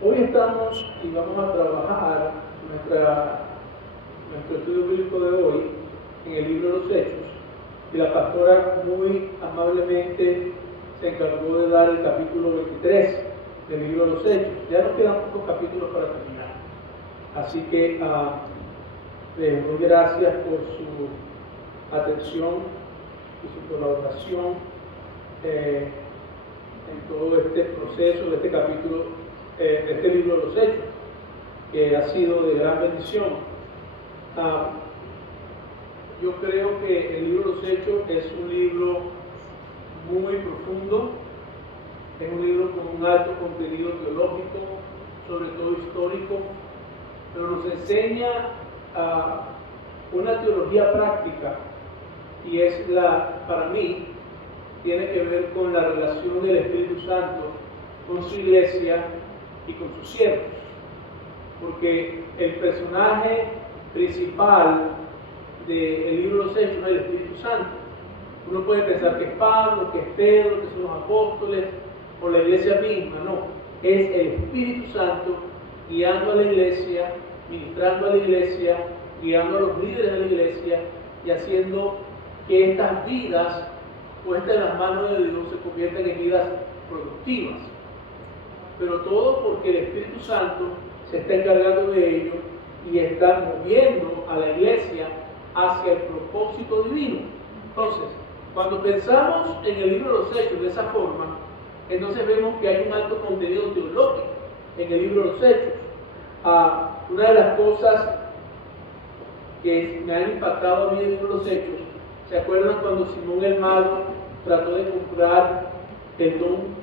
Hoy estamos y vamos a trabajar nuestro estudio bíblico de hoy en el libro de los Hechos, y la pastora muy amablemente se encargó de dar el capítulo 23 del libro de los Hechos. Ya nos quedan pocos capítulos para terminar, así que les doy gracias por su atención y su colaboración en todo este proceso de este capítulo, de este libro de los Hechos, que ha sido de gran bendición. Yo creo que el libro de los Hechos es un libro muy profundo, es un libro con un alto contenido teológico, sobre todo histórico, pero nos enseña una teología práctica, y es para mí, tiene que ver con la relación del Espíritu Santo con su iglesia y con sus siervos, porque el personaje principal del libro de los Hechos es el Espíritu Santo. Uno puede pensar que es Pablo, que es Pedro, que son los apóstoles o la iglesia misma. No, es el Espíritu Santo guiando a la iglesia, ministrando a la iglesia, guiando a los líderes de la iglesia y haciendo que estas vidas puestas en las manos de Dios se conviertan en vidas productivas. Pero todo porque el Espíritu Santo se está encargando de ello y está moviendo a la iglesia hacia el propósito divino. Entonces, cuando pensamos en el libro de los Hechos de esa forma, entonces vemos que hay un alto contenido teológico en el libro de los Hechos. Una de las cosas que me han impactado a mí en el libro de los Hechos, ¿se acuerdan cuando Simón el Mago trató de comprar el don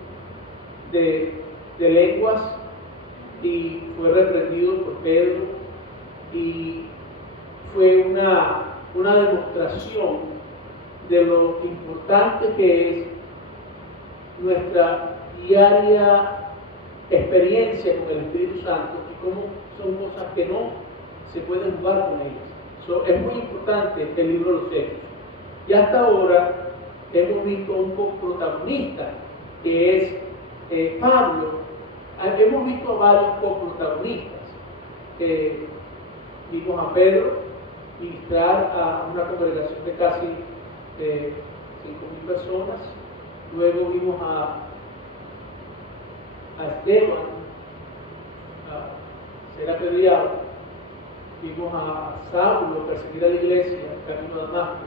de lenguas y fue reprendido por Pedro? Y fue una demostración de lo importante que es nuestra diaria experiencia con el Espíritu Santo y cómo son cosas que no se pueden jugar con ellas. Es muy importante el libro de los Hechos. Y hasta ahora hemos visto un coprotagonista, que es Pablo. Hemos visto a varios coprotagonistas. Vimos a Pedro ministrar a una congregación de casi 5.000 personas. Luego vimos a Esteban ser apedreado. Vimos a Saulo perseguir a la iglesia camino a Damasco.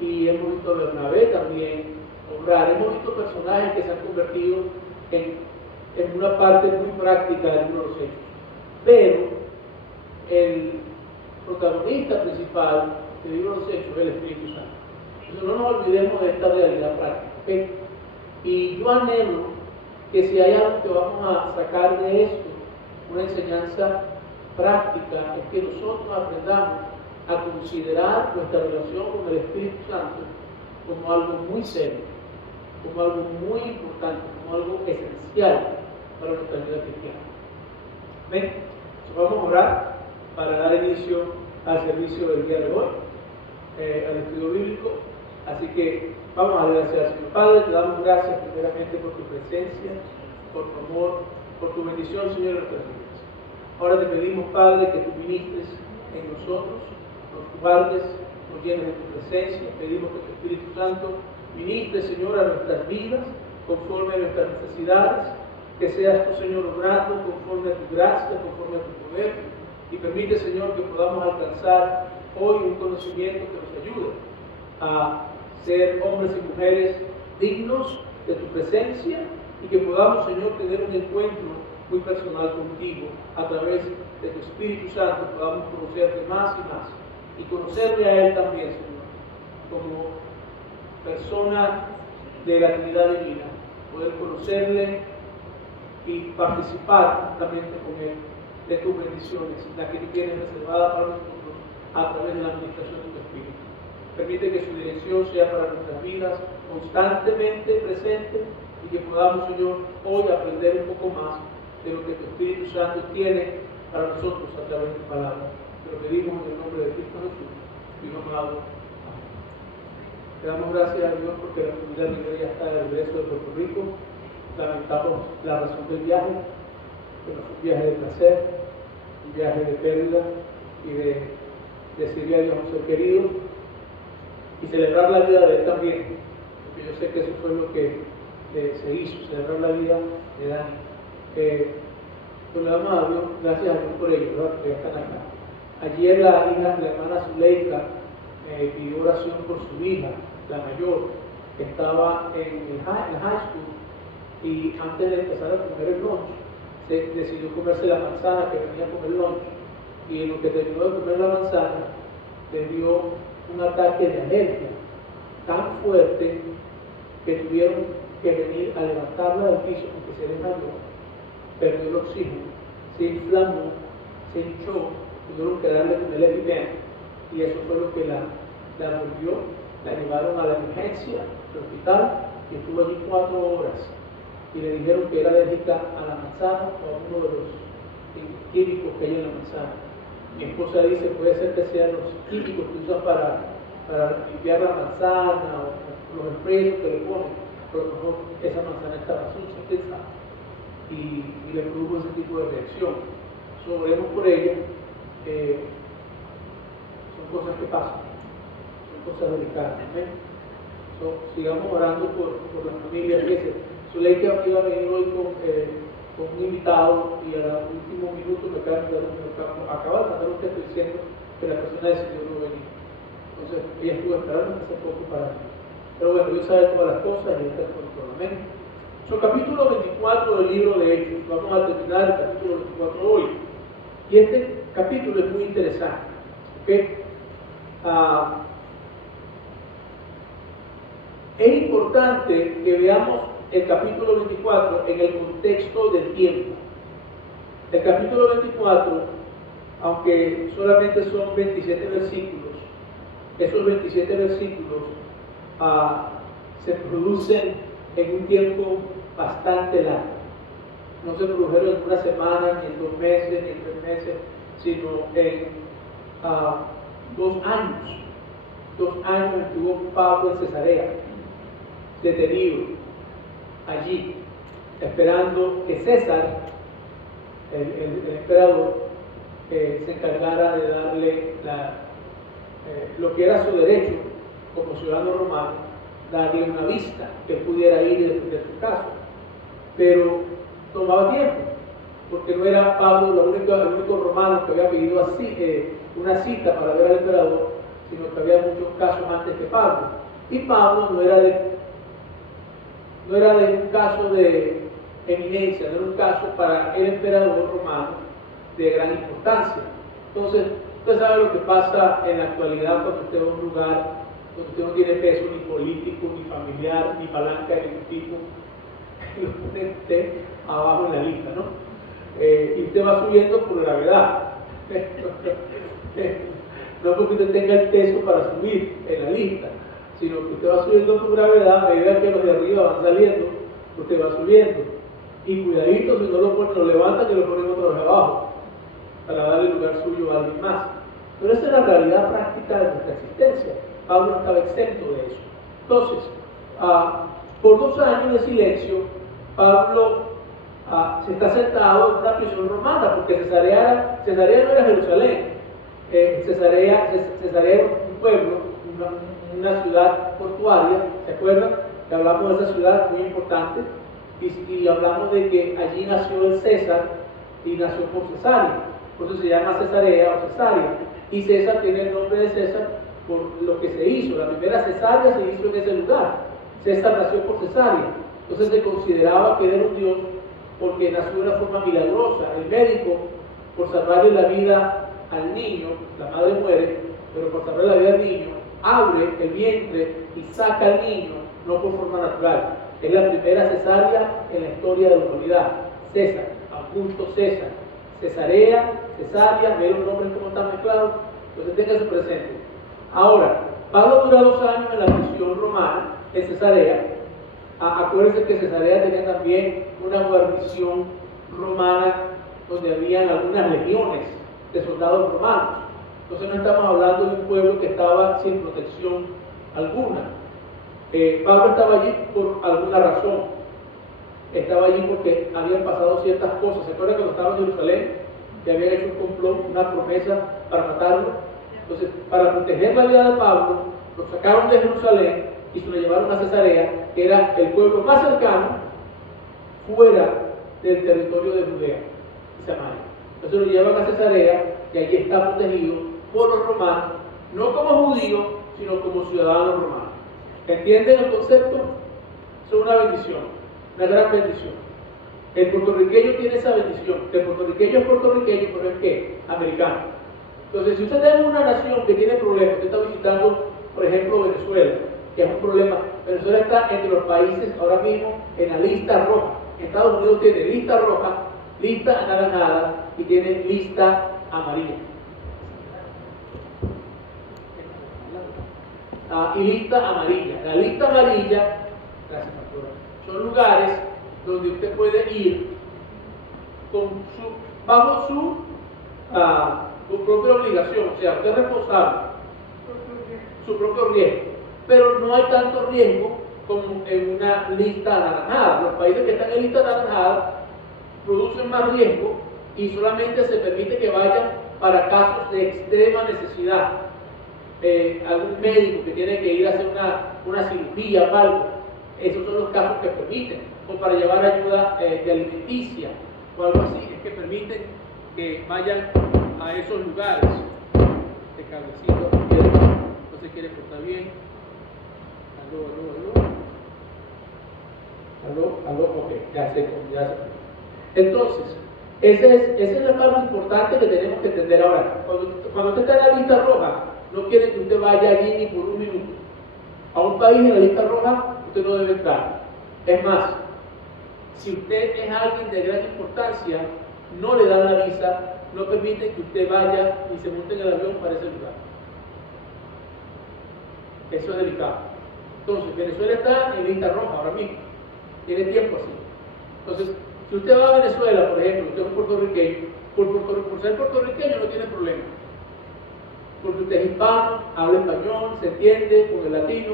Y hemos visto a Bernabé también obrar. Hemos visto personajes que se han convertido en una parte muy práctica del libro de los Hechos. Pero el protagonista principal del libro de los Hechos es el Espíritu Santo. Entonces no nos olvidemos de esta realidad práctica, ¿okay? Y yo anhelo que si hay algo que vamos a sacar de esto, una enseñanza práctica, es que nosotros aprendamos a considerar nuestra relación con el Espíritu Santo como algo muy serio, como algo muy importante, como algo esencial para nuestra vida cristiana. ¿Ven? Entonces vamos a orar para dar inicio al servicio del día de hoy, al estudio bíblico. Así que vamos a dar gracias al Señor. Padre, te damos gracias primeramente por tu presencia, por tu amor, por tu bendición, Señor, en nuestras vidas. Ahora te pedimos, Padre, que tú ministres en nosotros, nos guardes, nos llenes de tu presencia. Pedimos que tu Espíritu Santo ministre, Señor, a nuestras vidas, conforme a nuestras necesidades, que seas tú, Señor, obrando conforme a tu gracia, conforme a tu poder, y permite, Señor, que podamos alcanzar hoy un conocimiento que nos ayude a ser hombres y mujeres dignos de tu presencia, y que podamos, Señor, tener un encuentro muy personal contigo a través de tu Espíritu Santo. Podamos conocerte más y más y conocerle a Él también, Señor, como persona de la Trinidad Divina, poder conocerle y participar justamente con Él de tus bendiciones, las que tú tienes reservadas para nosotros a través de la administración de tu Espíritu. Permite que su dirección sea para nuestras vidas constantemente presente, y que podamos, Señor, hoy aprender un poco más de lo que tu Espíritu Santo tiene para nosotros a través de tu palabra. Te lo pedimos en el nombre de Cristo Jesús, Hijo amado. Amén. Le damos gracias a Dios porque la comunidad ya está de regreso de Puerto Rico. Lamentamos la razón del viaje, que no fue un viaje de placer, un viaje de pérdida y de decirle a Dios a un ser querido y celebrar la vida de él también, porque yo sé que eso fue lo que se hizo, celebrar la vida de Dani. Pues le damos a Dios, gracias a Dios por ello, ¿verdad? Porque ya están acá. Ayer la hermana Zuleika pidió oración por su hija, la mayor, que estaba en el high school, y antes de empezar a comer el lunch, decidió comerse la manzana que venía con el lunch, y en lo que terminó de comer la manzana, le dio un ataque de alergia tan fuerte que tuvieron que venir a levantarla del piso porque se desmayó, perdió el oxígeno, se inflamó, se hinchó, tuvieron que darle con el EpiPen, y eso fue lo que la volvió. La llevaron a la emergencia del hospital y estuvo allí 4 horas, y le dijeron que era alérgica a la manzana o a uno de los químicos que hay en la manzana. Mi esposa dice, puede ser que sean los químicos que usan para limpiar la manzana o los sprays que le ponen, pero a lo mejor esa manzana estaba sucia, quién sabe, y le produjo ese tipo de reacción. Oremos por ella. Son cosas que pasan, son cosas delicadas. ¿Amén? Sigamos orando por la familia. Zuleika iba a venir hoy con un invitado, y al último minuto me acaba de mandar un texto diciendo que la persona decidió no venir. Entonces ella estuvo esperando hace poco para venir. Pero bueno, Dios sabe todas las cosas y está en control. Amén. Capítulo 24 del libro de Hechos. Vamos a terminar el capítulo 24 hoy. Y este capítulo es muy interesante. ¿Okay? Es importante que veamos el capítulo 24 en el contexto del tiempo. El capítulo 24, aunque solamente son 27 versículos, esos 27 versículos se producen en un tiempo bastante largo. No se produjeron en una semana, ni en 2 meses, ni en 3 meses, sino en 2 años. 2 años estuvo Pablo en Cesarea, detenido allí, esperando que César, el emperador, se encargara de darle lo que era su derecho como ciudadano romano, darle una vista, que pudiera ir y defender su caso. Pero tomaba tiempo, porque no era Pablo el único romano que había pedido una cita para ver al emperador, sino que había muchos casos antes que Pablo. Y Pablo no era de un caso de eminencia, no era un caso para el emperador romano de gran importancia. Entonces, usted sabe lo que pasa en la actualidad cuando usted va a un lugar donde usted no tiene peso ni político, ni familiar, ni palanca de ningún tipo, y lo pone usted abajo en la lista, ¿no? Y usted va subiendo por gravedad. No porque usted tenga el peso para subir en la lista, sino que usted va subiendo por gravedad. A medida que los de arriba van saliendo, usted va subiendo. Y cuidadito si no lo levantan y lo ponen otra vez abajo, para darle lugar suyo a alguien más. Pero esa es la realidad práctica de nuestra existencia. Pablo no estaba exento de eso. Entonces, por 2 años de silencio, Pablo se está sentado en una prisión romana, porque Cesarea no era Jerusalén. Cesarea era un pueblo, una ciudad portuaria. ¿Se acuerdan? Que hablamos de esa ciudad muy importante, y hablamos de que allí nació el César, y nació por Cesarea. Por eso se llama Cesarea o Cesarea. Y César tiene el nombre de César por lo que se hizo. La primera cesárea se hizo en ese lugar. César nació por Cesarea. Entonces se consideraba que era un dios porque nació de una forma milagrosa. El médico, por salvarle la vida al niño, la madre muere, pero por salvarle la vida al niño, abre el vientre y saca al niño, no por forma natural. Es la primera cesárea en la historia de la humanidad. César, Augusto César, Cesarea, Cesárea, ve los nombres como están mezclados, entonces tenga eso presente. Ahora, Pablo dura 2 años en la prisión romana, en Cesarea. Acuérdense que Cesarea tenía también una guarnición romana donde habían algunas legiones de soldados romanos. Entonces no estamos hablando de un pueblo que estaba sin protección alguna. Pablo estaba allí por alguna razón. estaba allí porque habían pasado ciertas cosas. ¿Se acuerdan cuando estaba en Jerusalén? Que habían hecho un complot, una promesa para matarlo. Entonces, para proteger la vida de Pablo, lo sacaron de Jerusalén y se lo llevaron a Cesarea, que era el pueblo más cercano, fuera del territorio de Judea y Samaria. Entonces lo llevan a Cesarea, y allí está protegido por los romanos, no como judío, sino como ciudadano romano. ¿Entienden el concepto? Es una bendición, una gran bendición. El puertorriqueño tiene esa bendición. El puertorriqueño es puertorriqueño, pero es ¿qué? Americano. Entonces, si usted tiene una nación que tiene problemas, usted está visitando, por ejemplo, Venezuela, que es un problema. Venezuela está entre los países ahora mismo en la lista roja. Estados Unidos tiene lista roja, lista anaranjada y tiene lista amarilla. Y lista amarilla. La lista amarilla, gracias, pastora, son lugares donde usted puede ir bajo su propia obligación, o sea, usted es responsable, su propio riesgo, pero no hay tanto riesgo como en una lista anaranjada. Los países que están en lista anaranjada producen más riesgo y solamente se permite que vayan para casos de extrema necesidad. Algún médico que tiene que ir a hacer una cirugía o algo, esos son los casos que permiten, o para llevar ayuda de alimenticia o algo así, es que permiten que vayan a esos lugares. Este cablecito no se quiere portar bien. Aló, ok, ya sé. Entonces, esa es la parte importante que tenemos que entender ahora. Cuando usted está en la lista roja, no quiere que usted vaya allí ni por un minuto. A un país en la lista roja, usted no debe entrar. Es más, si usted es alguien de gran importancia, no le dan la visa, no permiten que usted vaya y se monte en el avión para ese lugar. Eso es delicado. Entonces, Venezuela está en lista roja ahora mismo. Tiene tiempo así. Entonces, si usted va a Venezuela, por ejemplo, usted es un puertorriqueño, por ser puertorriqueño no tiene problema. Porque usted es hispano, habla español, se entiende con el latino.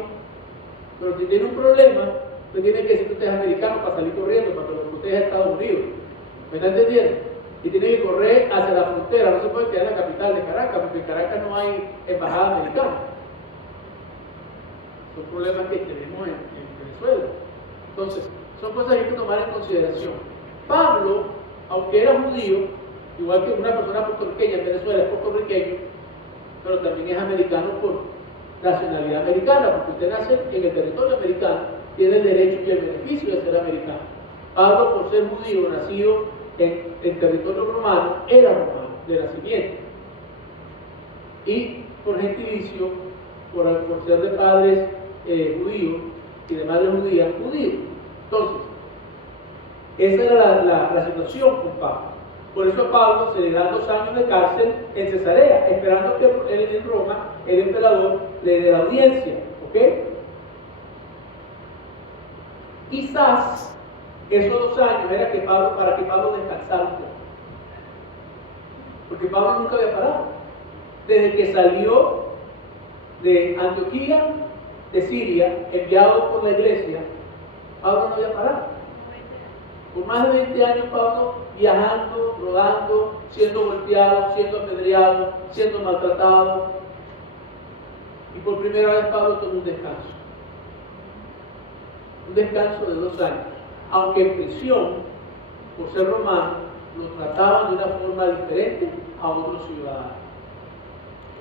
Pero si tiene un problema, usted tiene que decir que usted es americano para salir corriendo, para que lo proteja a Estados Unidos. ¿Me está entendiendo? Y tiene que correr hacia la frontera, no se puede quedar en la capital de Caracas, porque en Caracas no hay embajada americana. Son problemas que tenemos en Venezuela. Entonces, son cosas que hay que tomar en consideración. Pablo, aunque era judío, igual que una persona puertorriqueña en Venezuela es puertorriqueño, pero también es americano por nacionalidad americana, porque usted nace en el territorio americano, tiene el derecho y el beneficio de ser americano. Pablo, por ser judío, nacido en territorio romano, era romano de nacimiento. Y por gentilicio, por ser de padres judíos y de madres judías, judío. Entonces, esa era la situación con Pablo. Por eso a Pablo se le dan 2 años de cárcel en Cesarea, esperando que él en Roma, el emperador, le dé la audiencia. ¿Ok? Quizás esos 2 años era para que Pablo descansara un poco. Porque Pablo nunca había parado. Desde que salió de Antioquía, de Siria, enviado por la iglesia, Pablo no había parado. Por más de 20 años Pablo viajando, rodando, siendo golpeado, siendo apedreado, siendo maltratado. Y por primera vez Pablo tomó un descanso. Un descanso de 2 años. Aunque en prisión, por ser romano, lo trataban de una forma diferente a otros ciudadanos.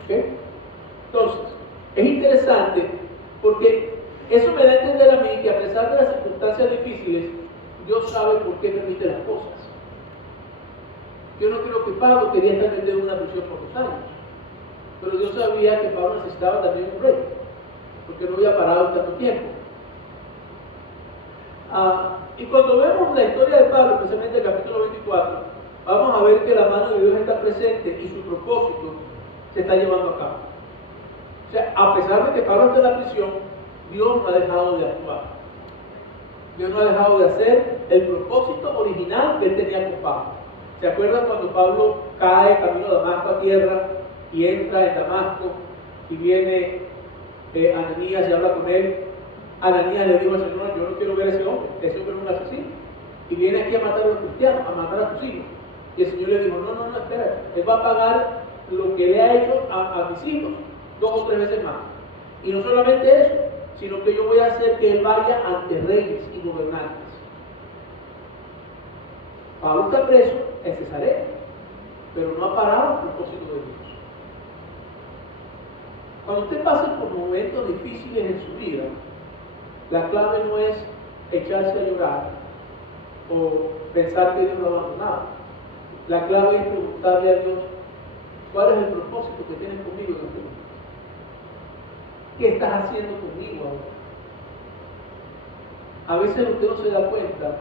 ¿Ok? Entonces, es interesante porque eso me da a entender a mí que a pesar de las circunstancias difíciles, Dios sabe por qué permite las cosas. Yo no creo que Pablo quería estar metido en una prisión por 2 años, pero Dios sabía que Pablo necesitaba también un reto, porque no había parado en tanto tiempo. Y cuando vemos la historia de Pablo, especialmente el capítulo 24, vamos a ver que la mano de Dios está presente y su propósito se está llevando a cabo. O sea, a pesar de que Pablo está en la prisión, Dios no ha dejado de actuar. Dios no ha dejado de hacer el propósito original que él tenía con Pablo. ¿Se acuerdan cuando Pablo cae camino de Damasco a tierra y entra en Damasco y viene Ananías y habla con él? Ananías le dijo al Señor: yo no quiero ver a ese hombre es un asesino. y viene aquí a matar a los cristianos, a matar a tus hijos. Y el Señor le dijo, no, espera, Él va a pagar lo que le ha hecho a mis hijos 2 o 3 veces más. Y no solamente eso, sino que yo voy a hacer que Él vaya ante reyes y gobernantes. Pablo está preso en Cesarea, pero no ha parado el propósito de Dios. Cuando usted pase por momentos difíciles en su vida, la clave no es echarse a llorar o pensar que Dios lo ha abandonado. La clave es preguntarle a Dios, ¿cuál es el propósito que tienes conmigo en este momento? ¿Qué estás haciendo conmigo ahora? A veces usted no se da cuenta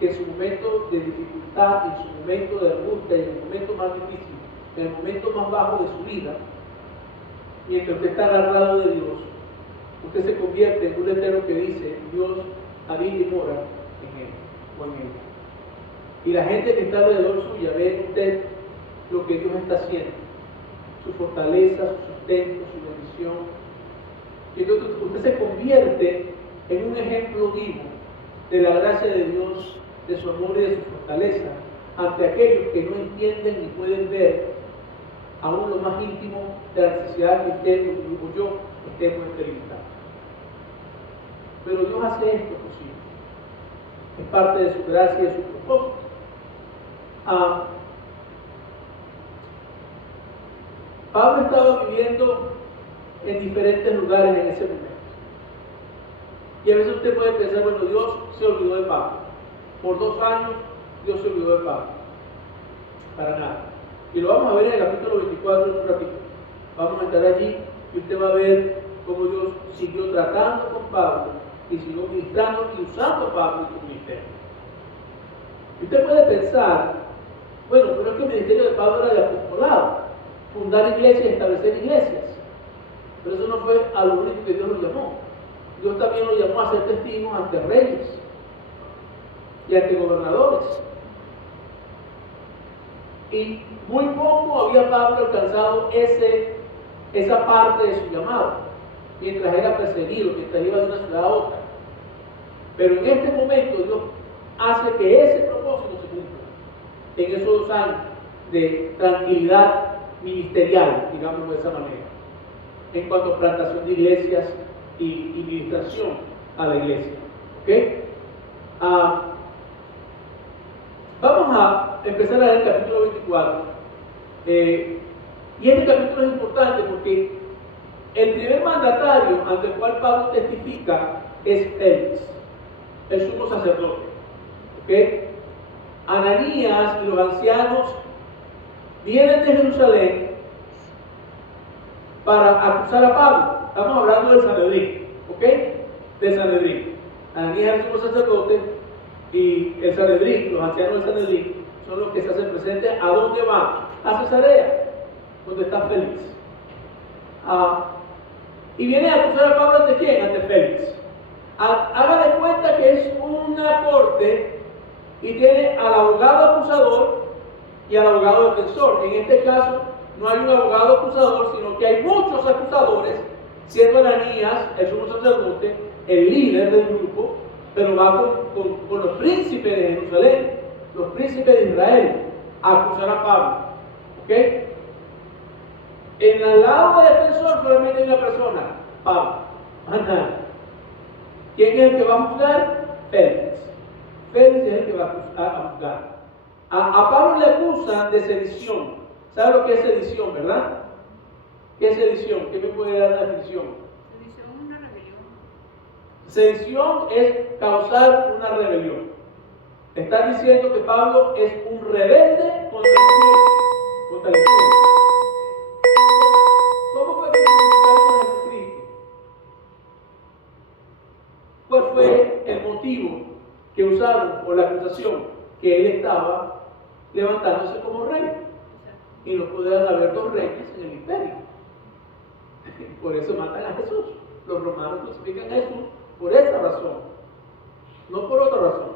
que en su momento de dificultad, en su momento de angustia, en el momento más difícil, en el momento más bajo de su vida, mientras usted está agarrado de Dios, usted se convierte en un letrero que dice, Dios habita y mora en Él o en ella. Y la gente que está alrededor suya ve en usted lo que Dios está haciendo, su fortaleza, su sustento, su bendición. Y entonces usted se convierte en un ejemplo vivo de la gracia de Dios, de su amor y de su fortaleza ante aquellos que no entienden ni pueden ver aún lo más íntimo de la necesidad que usted o yo estemos experimentando. Pero Dios hace esto posible. Es parte de su gracia y de su propósito. Pablo estaba viviendo en diferentes lugares en ese momento. Y a veces usted puede pensar, bueno, Dios se olvidó de Pablo. Por 2 años Dios se olvidó de Pablo. Para nada. Y lo vamos a ver en el capítulo 24 en un ratito. Vamos a entrar allí y usted va a ver cómo Dios siguió tratando con Pablo y siguió ministrando y usando a Pablo en su ministerio. Y usted puede pensar, bueno, pero es que el ministerio de Pablo era de apostolado, fundar iglesias y establecer iglesias. Pero eso no fue a lo único que Dios lo llamó. Dios también lo llamó a ser testigos ante reyes y ante gobernadores. Y muy poco había Pablo alcanzado esa parte de su llamado, mientras era perseguido, mientras iba de una ciudad a otra. Pero en este momento Dios hace que ese propósito se cumpla en esos 2 años de tranquilidad ministerial, digamos de esa manera, en cuanto a plantación de iglesias y ministración a la iglesia. ¿Okay? Vamos a empezar a leer el capítulo 24. Y este capítulo es importante porque el primer mandatario ante el cual Pablo testifica es Félix, el sumo sacerdote. ¿Okay? Ananías y los ancianos vienen de Jerusalén para acusar a Pablo. Estamos hablando del Sanedrín, ¿ok? Del Sanedrín. Ananías es el sumo sacerdote y el Sanedrín, los ancianos del Sanedrín, son los que se hacen presentes. ¿A dónde van? A Cesarea, donde está Félix. Y viene a acusar a Pablo ante quién? Ante Félix. Haga de cuenta que es una corte y tiene al abogado acusador y al abogado defensor. En este caso no hay un abogado acusador, sino que hay muchos acusadores, siendo Ananías, el sumo sacerdote, el líder del grupo, pero va con los príncipes de Jerusalén, los príncipes de Israel, a acusar a Pablo. ¿Ok? En el lado de defensor solamente hay una persona, Pablo. ¿Quién es el que va a juzgar? Félix. Félix es el que va a juzgar. A Pablo le acusan de sedición. ¿Sabe lo que es sedición, verdad? ¿Qué es sedición? ¿Qué me puede dar una definición? Sedición es una rebelión. Sedición es causar una rebelión. Están diciendo que Pablo es un rebelde contra el cielo. Contra el cielo. ¿Cómo fue que se crucificaron a Jesucristo? ¿Cuál fue el motivo que usaron o la acusación? Que él estaba levantándose como rey. Y no podían haber 2 reyes en el imperio. Por eso matan a Jesús. Los romanos crucifican a Jesús por esa razón, no por otra razón.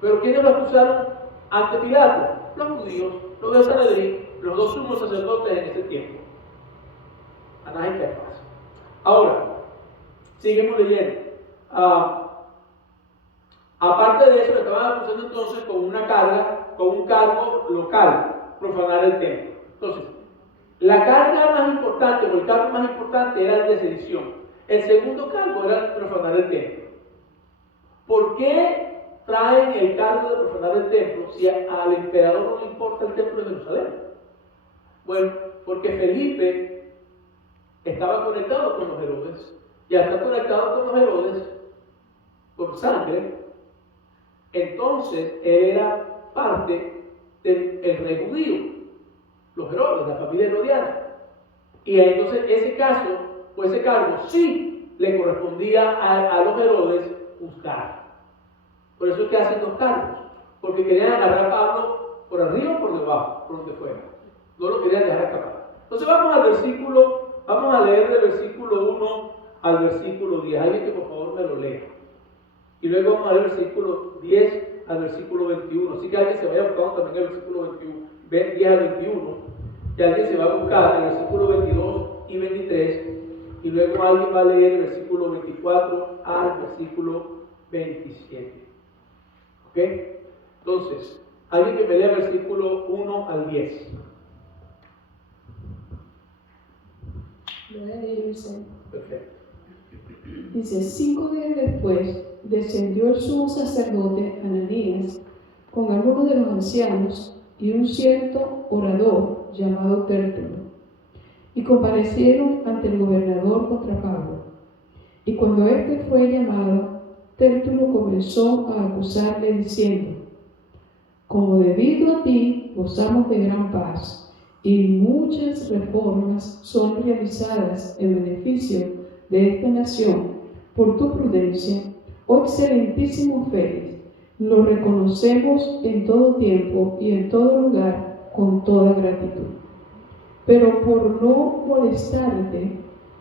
Pero ¿quiénes lo acusaron ante Pilato? Los judíos, los del Sanedrín, los 2 sumos sacerdotes en ese tiempo, Anás y Caifás. Ahora, seguimos leyendo. Aparte de eso, le estaban acusando entonces con una carga, con un cargo local, profanar el templo. Entonces, la carga más importante, o el cargo más importante, era el de sedición. El segundo cargo era profanar el templo. ¿Por qué traen el cargo de profanar el templo si al emperador no le importa el templo de Jerusalén? Bueno, porque Felipe estaba conectado con los Herodes, y al estar conectado con los Herodes por sangre, entonces él era parte del rey judío, los Herodes, la familia herodiana. Y entonces ese cargo sí le correspondía a los Herodes juzgar. Por eso es que hacen dos cargos, porque querían agarrar a Pablo por arriba o por debajo, por donde fuera. No lo querían dejar escapar. Entonces vamos a leer del versículo 1 al versículo 10. Alguien que por favor me lo lea. Y luego vamos a leer el versículo 10 al versículo 21. Así que alguien se vaya buscando también el versículo 21, 10 al 21. Y alguien se va a buscar el versículo 22 y 23. Y luego alguien va a leer el versículo 24 al versículo 27. ¿Ok? Entonces, alguien que me lea el versículo 1 al 10. Lo voy a leer, dice. Perfecto. Dice, 5 días después descendió el sumo sacerdote Ananías con algunos de los ancianos y un cierto orador llamado Tértulo, y comparecieron ante el gobernador contra Pablo. Y cuando éste fue llamado, Tértulo comenzó a acusarle diciendo: como debido a ti gozamos de gran paz, y muchas reformas son realizadas en beneficio de esta nación por tu prudencia, oh excelentísimo Félix, lo reconocemos en todo tiempo y en todo lugar con toda gratitud. Pero por no molestarte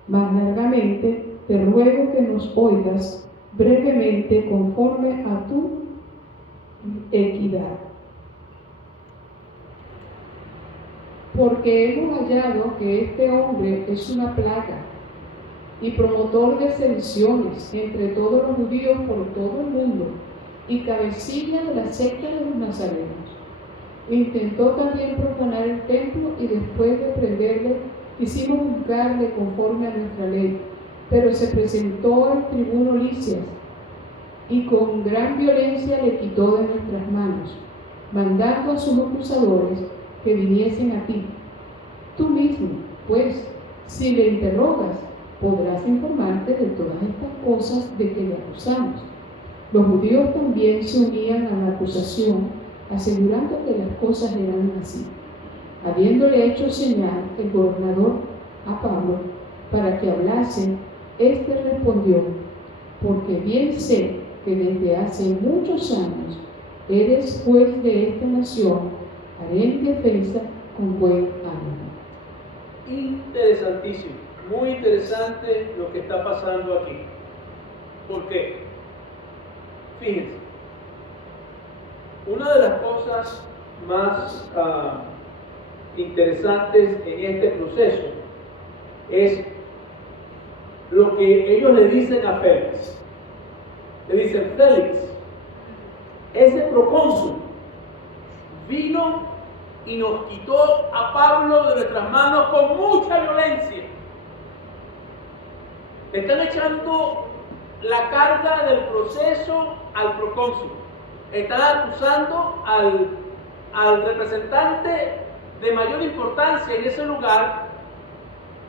más largamente, te ruego que nos oigas brevemente conforme a tu equidad. Porque hemos hallado que este hombre es una plaga y promotor de sediciones entre todos los judíos por todo el mundo, y cabecilla de la secta de los nazarenos. Intentó también profanar el templo, y después de prenderle quisimos juzgarle conforme a nuestra ley, pero se presentó al tribuno Licias y con gran violencia le quitó de nuestras manos, mandando a sus acusadores que viniesen a ti. Tú mismo, pues, si le interrogas, podrás informarte de todas estas cosas de que le acusamos. Los judíos también se unían a la acusación, asegurando que las cosas eran así. Habiéndole hecho señal el gobernador a Pablo para que hablase, éste respondió: porque bien sé que desde hace muchos años eres juez de esta nación, haré mi defensa con buen ánimo. Interesantísimo, muy interesante lo que está pasando aquí. ¿Por qué? Fíjense, una de las cosas más interesantes en este proceso es lo que ellos le dicen a Félix. Le dicen: Félix, ese procónsul vino y nos quitó a Pablo de nuestras manos con mucha violencia. Le están echando la carga del proceso al procónsul. Están acusando al representante de mayor importancia en ese lugar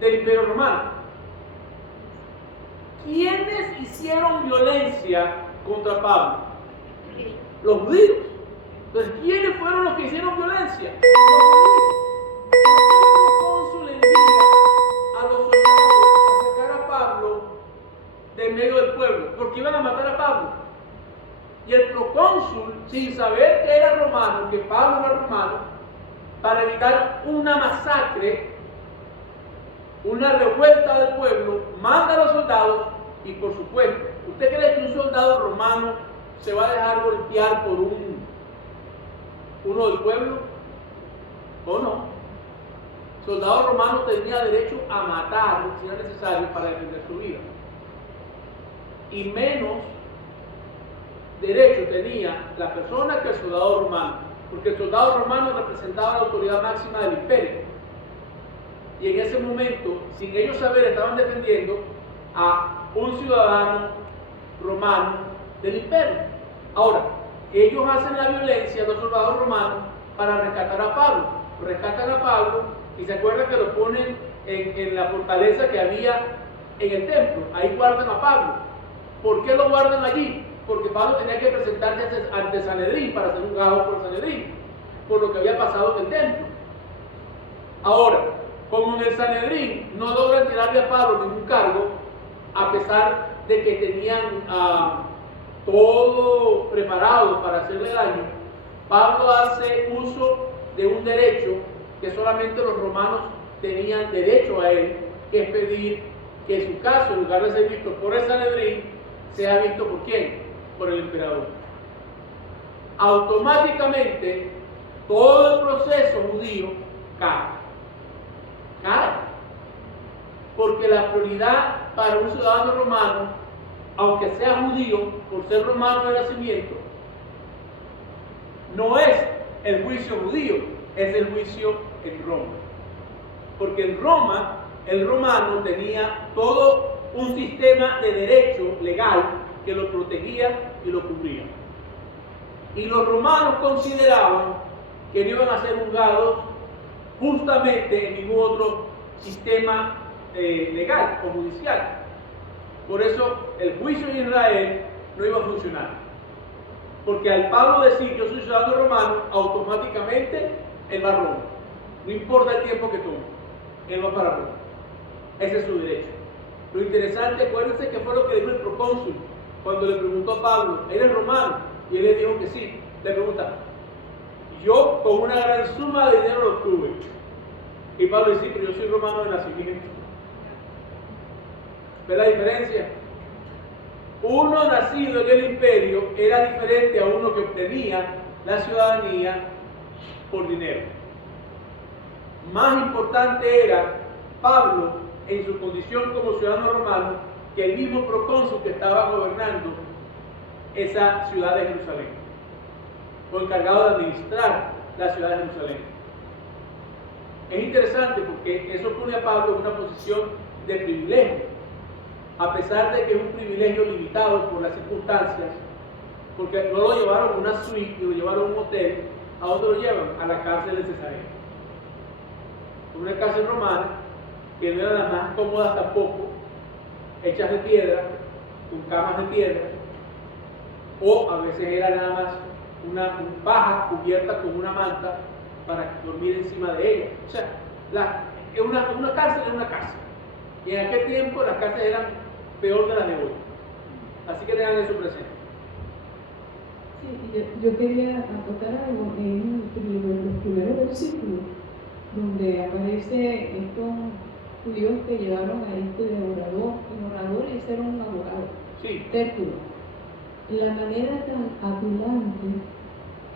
del Imperio Romano. ¿Quiénes hicieron violencia contra Pablo? Los judíos. Entonces, ¿quiénes fueron los que hicieron violencia? Los judíos. El cónsul envía a los soldados a sacar a Pablo de medio del pueblo, porque iban a matar a Pablo. Y el procónsul, sin saber que era romano, que Pablo era romano, para evitar una masacre, una revuelta del pueblo, manda a los soldados. Y por supuesto, ¿usted cree que un soldado romano se va a dejar golpear por uno del pueblo? ¿O no? El soldado romano tenía derecho a matar si era necesario para defender su vida. Y menos derecho tenía la persona que el soldado romano, porque el soldado romano representaba la autoridad máxima del imperio. Y en ese momento, sin ellos saber, estaban defendiendo a un ciudadano romano del imperio. Ahora, ellos hacen la violencia, los soldados romanos, para rescatar a Pablo. Rescatan a Pablo y se acuerdan que lo ponen en la fortaleza que había en el templo. Ahí guardan a Pablo. ¿Por qué lo guardan allí? Porque Pablo tenía que presentarse ante Sanedrín para ser juzgado por Sanedrín, por lo que había pasado en el templo. Ahora, como en el Sanedrín no logran tirarle a Pablo ningún cargo, a pesar de que tenían todo preparado para hacerle daño, Pablo hace uso de un derecho que solamente los romanos tenían derecho a él, que es pedir que su caso, en lugar de ser visto por el Sanedrín, sea visto por ¿quién? Por el emperador. Automáticamente, todo el proceso judío cae. Porque la prioridad para un ciudadano romano, aunque sea judío, por ser romano de nacimiento, no es el juicio judío, es el juicio en Roma. Porque en Roma, el romano tenía todo un sistema de derecho legal que lo protegía y lo cubría. Y los romanos consideraban que no iban a ser juzgados justamente en ningún otro sistema legal o judicial. Por eso el juicio en Israel no iba a funcionar. Porque al Pablo decir yo soy ciudadano romano, automáticamente él va a Roma. No importa el tiempo que tome, él va para Roma. Ese es su derecho. Lo interesante, acuérdense que fue lo que dijo el procónsul cuando le preguntó a Pablo, ¿eres romano? Y él le dijo que sí. Le pregunta, yo con una gran suma de dinero lo obtuve. Y Pablo dice, sí, pero yo soy romano de nacimiento. ¿Ves la diferencia? Uno nacido en el imperio era diferente a uno que obtenía la ciudadanía por dinero. Más importante era Pablo en su condición como ciudadano romano que el mismo procónsul que estaba gobernando esa ciudad de Jerusalén, o encargado de administrar la ciudad de Jerusalén. Es interesante porque eso pone a Pablo en una posición de privilegio, a pesar de que es un privilegio limitado por las circunstancias, porque no lo llevaron a una suite, lo llevaron a un hotel. ¿A dónde lo llevan? A la cárcel de Cesarea. Una cárcel romana que no era la más cómoda tampoco, hechas de piedra, con camas de piedra, o a veces era nada más una paja cubierta con una manta para dormir encima de ella. O sea, una cárcel es una cárcel. Y en aquel tiempo las cárceles eran peor que las de hoy. Así que tengan eso presente. Sí, yo quería acotar algo en los primeros versículos, donde aparece estos judíos que llevaron a este devorador, y ese era un abogado, Sí. Tértulo. La manera tan adulante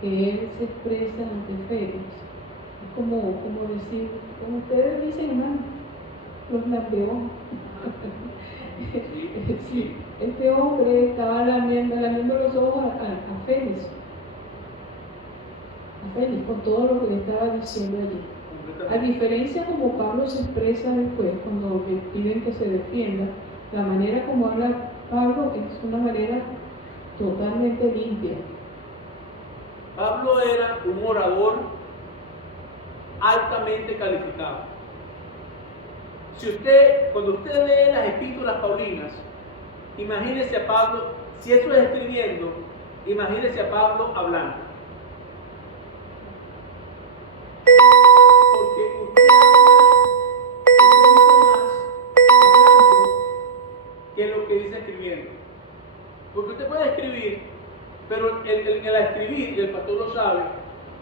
que él se expresa ante Félix es como decir, como ustedes dicen, hermano, los lambeones. Sí, este hombre estaba lamiendo los ojos a Félix, con todo lo que le estaba diciendo allí. A diferencia como Pablo se expresa después, cuando le piden que se defienda, la manera como habla Pablo es una manera totalmente limpia. Pablo era un orador altamente calificado. Cuando usted lee las epístolas paulinas, imagínese a Pablo, si eso es escribiendo, imagínese a Pablo hablando. Porque usted dice más hablando que lo que dice escribiendo. Porque usted puede escribir, pero el escribir, y el pastor lo sabe,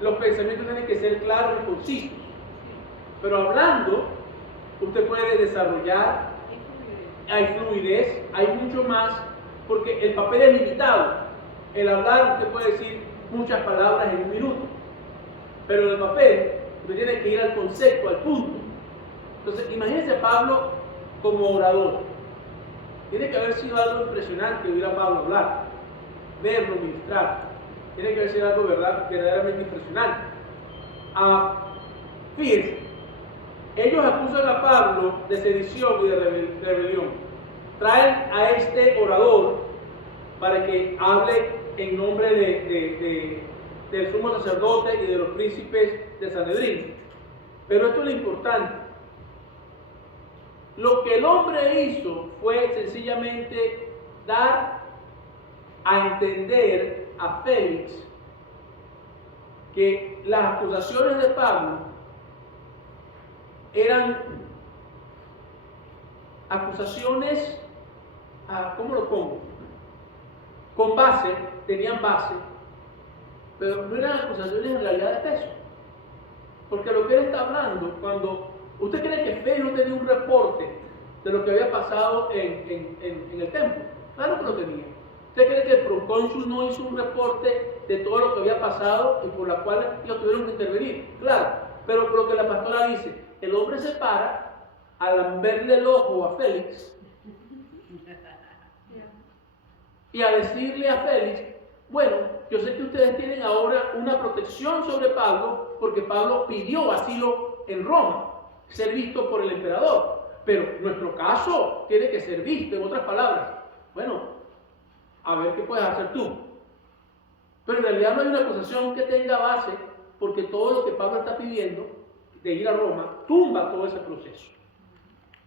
los pensamientos tienen que ser claros y concisos. Pero hablando, usted puede desarrollar, hay fluidez, hay mucho más, porque el papel es limitado. El hablar, usted puede decir muchas palabras en un minuto, pero en el papel, usted tiene que ir al concepto, al punto. Entonces, imagínense a Pablo como orador. Tiene que haber sido algo impresionante oír a Pablo hablar. verlo ministrar. Tiene que ser algo verdaderamente impresionante. Fíjense, ellos acusan a Pablo de sedición y de rebelión. Traen a este orador para que hable en nombre del sumo sacerdote y de los príncipes de Sanedrín. Pero esto es lo importante. Lo que el hombre hizo fue sencillamente dar a entender a Félix que las acusaciones de Pablo eran acusaciones, ¿cómo lo pongo? Con base, tenían base, pero no eran acusaciones en realidad de peso. Porque lo que él está hablando, cuando usted cree que Félix no tenía un reporte de lo que había pasado en el templo, claro que lo tenía. ¿Usted cree que el procónsul no hizo un reporte de todo lo que había pasado y por la cual ellos tuvieron que intervenir? Claro, pero lo que la pastora dice, el hombre se para a lamberle el ojo a Félix y a decirle a Félix, bueno, yo sé que ustedes tienen ahora una protección sobre Pablo porque Pablo pidió asilo en Roma, ser visto por el emperador, pero nuestro caso tiene que ser visto, en otras palabras. Bueno, a ver qué puedes hacer tú. Pero en realidad no hay una acusación que tenga base, porque todo lo que Pablo está pidiendo de ir a Roma tumba todo ese proceso.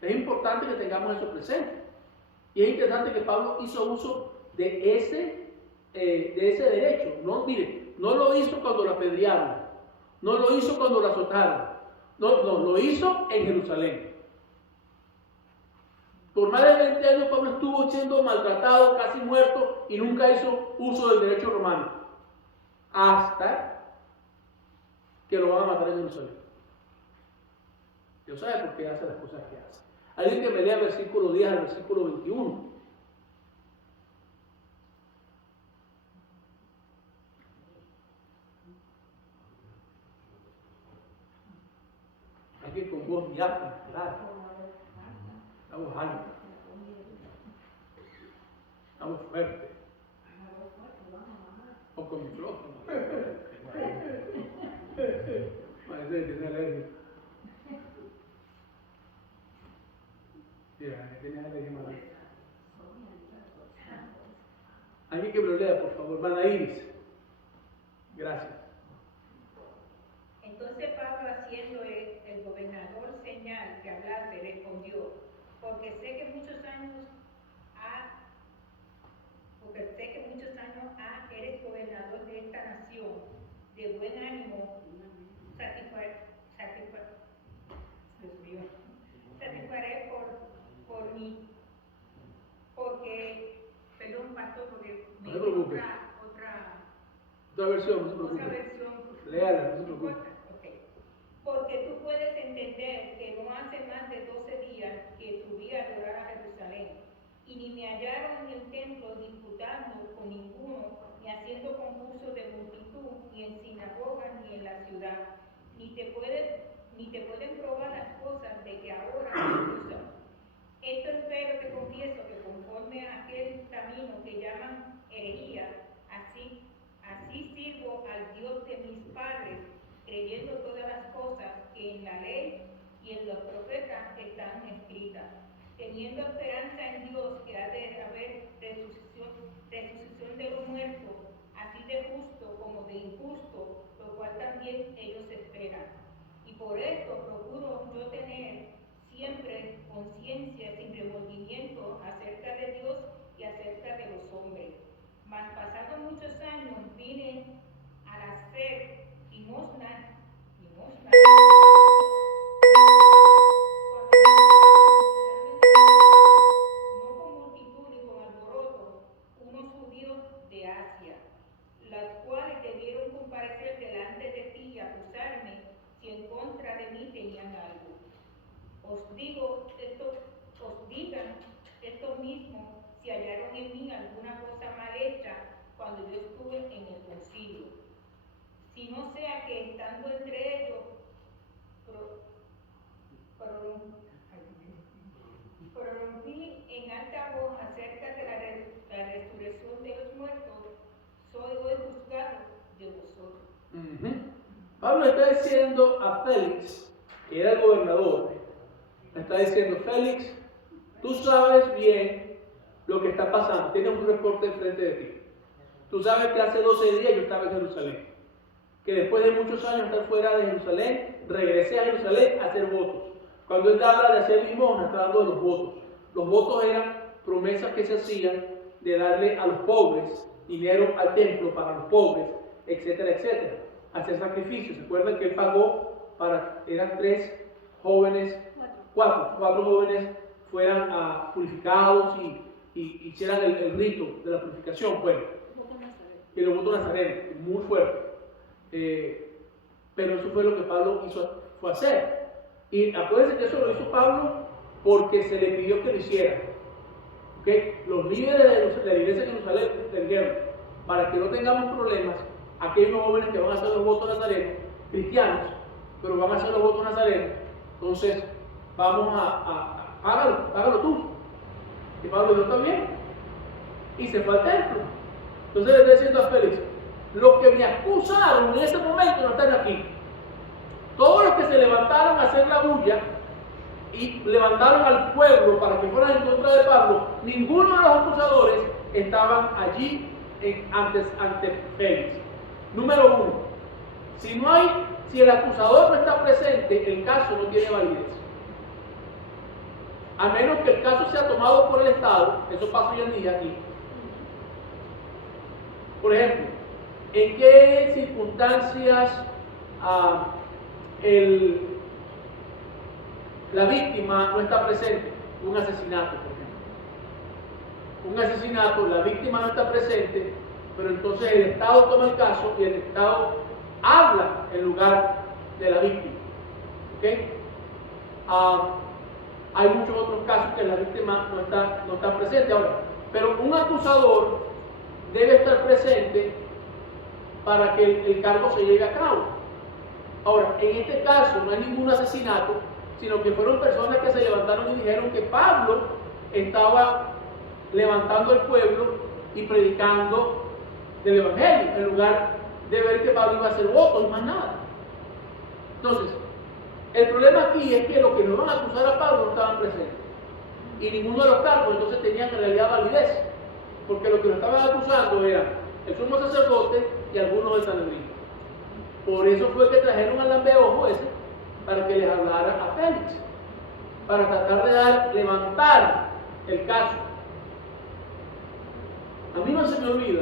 Es importante que tengamos eso presente. Y es interesante que Pablo hizo uso de ese derecho. No, mire, no lo hizo cuando lo apedrearon, no lo hizo cuando lo azotaron, no, lo hizo en Jerusalén. Por más de 20 años Pablo estuvo siendo maltratado, casi muerto, y nunca hizo uso del derecho romano. Hasta que lo van a matar en Jerusalén. Dios sabe por qué hace las cosas que hace. Alguien que me lea el versículo 10 al versículo 21. Alguien con voz diáfana, claro. La voz alta. La voz fuerte. O con micrófono. Parece que tiene alergia. Mira, tiene alergia más. Alguien que me lo lea, por favor. Van a Iris. Gracias. Entonces Pablo, haciéndole el gobernador señal que hablase, respondió, porque sé que muchos años eres gobernador de esta nación, de buen ánimo, satisfaré por mí, porque, perdón, pastor, porque me dio otra versión, no se preocupe. otra versión. Léala, no se preocupe. Okay. Porque tú puedes entender que no hace más de 12 días que subí a adorar a Jerusalén, y ni me hallaron en el templo disputando con ninguno, ni haciendo concursos de multitud, ni en sinagogas, ni en la ciudad, ni te pueden probar las cosas de que ahora me acusan. Esto empero te confieso que conforme a aquel camino que llaman herejía, así sirvo al Dios de mis padres, creyendo todas las cosas que en la ley y en los profetas están escritas, teniendo esperanza en Dios que ha de haber resucitación de los muertos, así de justo como de injusto, lo cual también ellos esperan. Y por esto procuro yo tener siempre conciencia sin remordimiento acerca de Dios y acerca de los hombres. Mas pasados muchos años vine al hacer limosna, no con multitud ni con alboroto, unos judíos de Asia, los cuales debieron comparecer delante de ti y acusarme si en contra de mí tenían algo. Os digan esto mismo si hallaron en mí alguna cosa mal hecha cuando yo estuve en el concilio. Si no sea que estando entre ellos prorrumpí en alta voz acerca de la resurrección de los muertos, Pablo le está diciendo a Félix, que era el gobernador, le está diciendo: Félix, tú sabes bien lo que está pasando, tienes un reporte enfrente de ti. Tú sabes que hace 12 días yo estaba en Jerusalén, que después de muchos años estar fuera de Jerusalén, regresé a Jerusalén a hacer votos. Cuando él habla de hacer limosna, está hablando de los votos. Los votos eran promesas que se hacían de darle a los pobres dinero al templo para los pobres, etcétera, etcétera. Hacer sacrificios. ¿Se acuerdan que él pagó para, eran 3 jóvenes, 4 jóvenes fueran purificados y hicieran el rito de la purificación? Bueno, y los votos nazarenos, muy fuerte. Pero eso fue lo que Pablo fue a hacer. Y acuérdense que eso lo hizo Pablo porque se le pidió que lo hiciera. ¿Okay? Los líderes de la iglesia de Jerusalén le dijeron: para que no tengamos problemas, aquí hay unos jóvenes que van a hacer los votos nazarenos, cristianos, pero van a hacer los votos nazarenos, entonces vamos hágalo tú. Y Pablo dijo: está bien. Y se fue al templo. Entonces le está diciendo a Félix: los que me acusaron en ese momento no están aquí. Todos los que se levantaron a hacer la bulla y levantaron al pueblo para que fueran en contra de Pablo, ninguno de los acusadores estaban allí ante Félix. Número 1, si el acusador no está presente, el caso no tiene validez. A menos que el caso sea tomado por el Estado, eso pasa hoy en día aquí. Por ejemplo, ¿en qué circunstancias la víctima no está presente? Un asesinato, por ejemplo. Un asesinato, la víctima no está presente, pero entonces el Estado toma el caso y el Estado habla en lugar de la víctima. ¿Okay? Hay muchos otros casos que la víctima no está presente. Ahora, pero un acusador debe estar presente para que el cargo se lleve a cabo. Ahora, en este caso no hay ningún asesinato, sino que fueron personas que se levantaron y dijeron que Pablo estaba levantando al pueblo y predicando del Evangelio, en lugar de ver que Pablo iba a hacer votos y más nada. Entonces, el problema aquí es que los que nos van a acusar a Pablo no estaban presentes. Y ninguno de los cargos entonces tenían en realidad validez, porque los que lo estaban acusando eran el sumo sacerdote y algunos del Sanedrín. Por eso fue que trajeron al lambeojo ese para que les hablara a Félix, para tratar de levantar el caso. A mí no se me olvida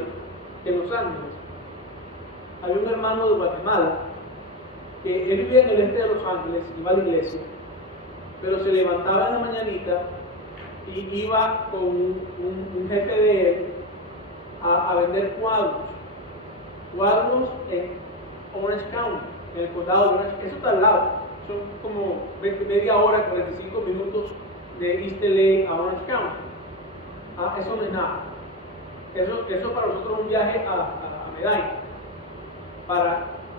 que en Los Ángeles había un hermano de Guatemala que él vivía en el este de Los Ángeles, iba a la iglesia, pero se levantaba en la mañanita y iba con un jefe de él a vender cuadros en Orange County, en el condado de Orange. Eso está al lado, son como media hora, 45 minutos de East LA a Orange County. Eso no es nada. Eso para nosotros es un viaje a Medina.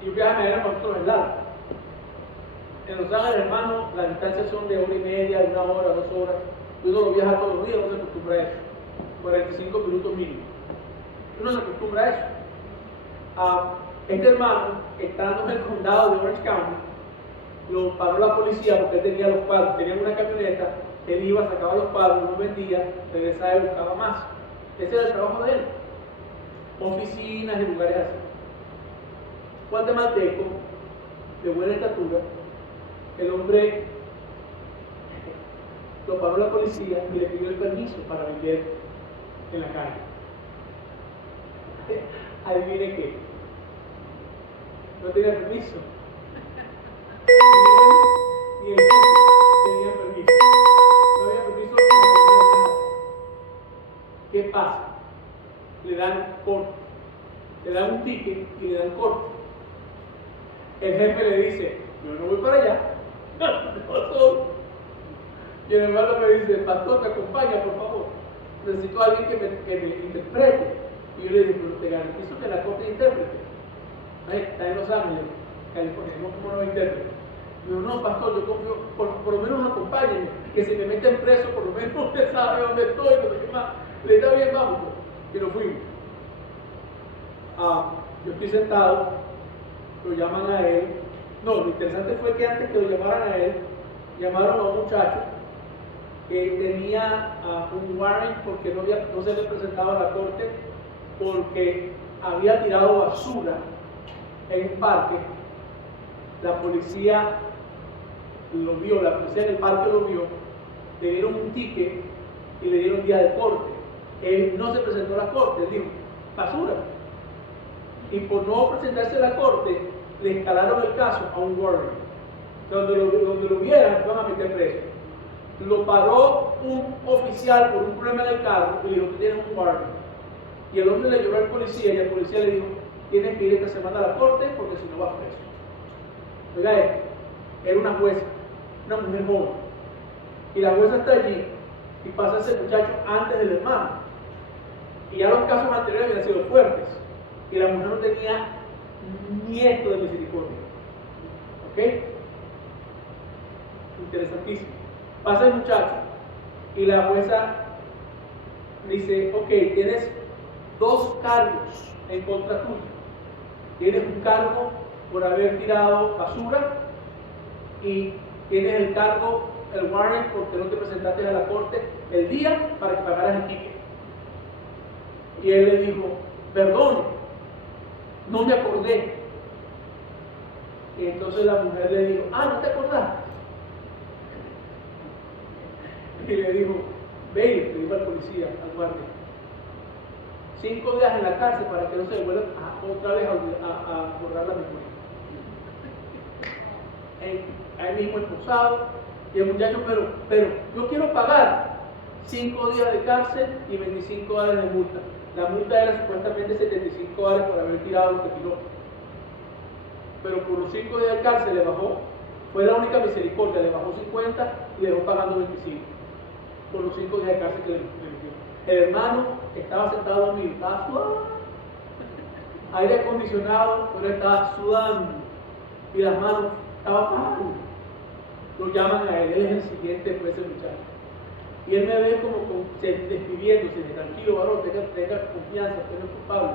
Y un viaje a Medina para nosotros es largo. En Los Ángeles, hermano, las distancias son de 1 hora y media, 1 hora, 2 horas. Y uno lo viaja todos los días, no se acostumbra a eso. 45 minutos mínimo. Uno se acostumbra a eso. Este hermano, estando en el condado de Orange County, lo paró la policía porque él tenía los cuadros, tenía una camioneta, él iba, sacaba los cuadros, los vendía, regresaba y buscaba más. Ese era el trabajo de él. Oficinas y lugares así. Guatemalteco, de buena estatura, el hombre lo paró la policía y le pidió el permiso para vender en la calle. Adivine qué. No tenía permiso. Ni el tenía permiso. No había permiso para vender nada. ¿Qué pasa? Le dan corte. Le dan un ticket y le dan corte. El jefe le dice: yo no voy para allá. Y el hermano me dice: pastor, me acompaña, por favor. Necesito a alguien que me interprete. Y yo le dije: pero te garantizo que la corte intérprete. Está en Los Ángeles, California, no como no intérprete. Digo: no, pastor, yo confío, por lo menos acompáñenme, que si me meten preso, por lo menos usted sabe dónde estoy, no sé qué más. Le está bien, vamos. Y nos fuimos. Yo estoy sentado, lo llaman a él, No, lo interesante fue que antes que lo llamaran a él, llamaron a un muchacho que tenía un warrant porque no se le presentaba a la corte porque había tirado basura en un parque. La policía lo vio, la policía en el parque lo vio, le dieron un ticket y le dieron día de corte. Él no se presentó a la corte, él dijo, basura. Y por no presentarse a la corte, le escalaron el caso a un warrant. Donde lo vieran, lo van a meter preso. Lo paró un oficial por un problema en el carro y le dijo, tú tienes un warrant. Y el hombre le lloró al policía y el policía le dijo, tienes que ir esta semana a la corte porque si no vas preso. Oiga esto, era una jueza, una mujer joven. Y la jueza está allí y pasa ese muchacho antes del hermano. Y ya los casos anteriores habían sido fuertes. Y la mujer no tenía nieto de misericordia. ¿Ok? Interesantísimo. Pasa el muchacho y la jueza dice, ok, tienes 2 cargos en contra tuya. Tienes un cargo por haber tirado basura y tienes el cargo, el warrant, porque no te presentaste a la corte el día para que pagaras el ticket. Y él le dijo, perdón, no me acordé. Y entonces la mujer le dijo, ¿no te acordaste? Y le dijo, ve, le dijo al policía, al guardia, 5 días en la cárcel para que no se vuelva otra vez a borrar la memoria. Ahí mismo expulsado, y el muchacho, pero yo quiero pagar 5 días de cárcel y $25 de multa. La multa era supuestamente $75 por haber tirado lo que tiró. Pero por los 5 días de cárcel le bajó, fue la única misericordia, le bajó 50 y le dejó pagando 25 por los 5 días de cárcel que le metió. El hermano estaba sentado a mí, estaba sudando, aire acondicionado, pero estaba sudando y las manos estaban pagando. Lo llaman a él, él es el siguiente después de ese muchacho. Y él me ve como despidiéndose, tranquilo, varón, tenga confianza, usted no es culpable.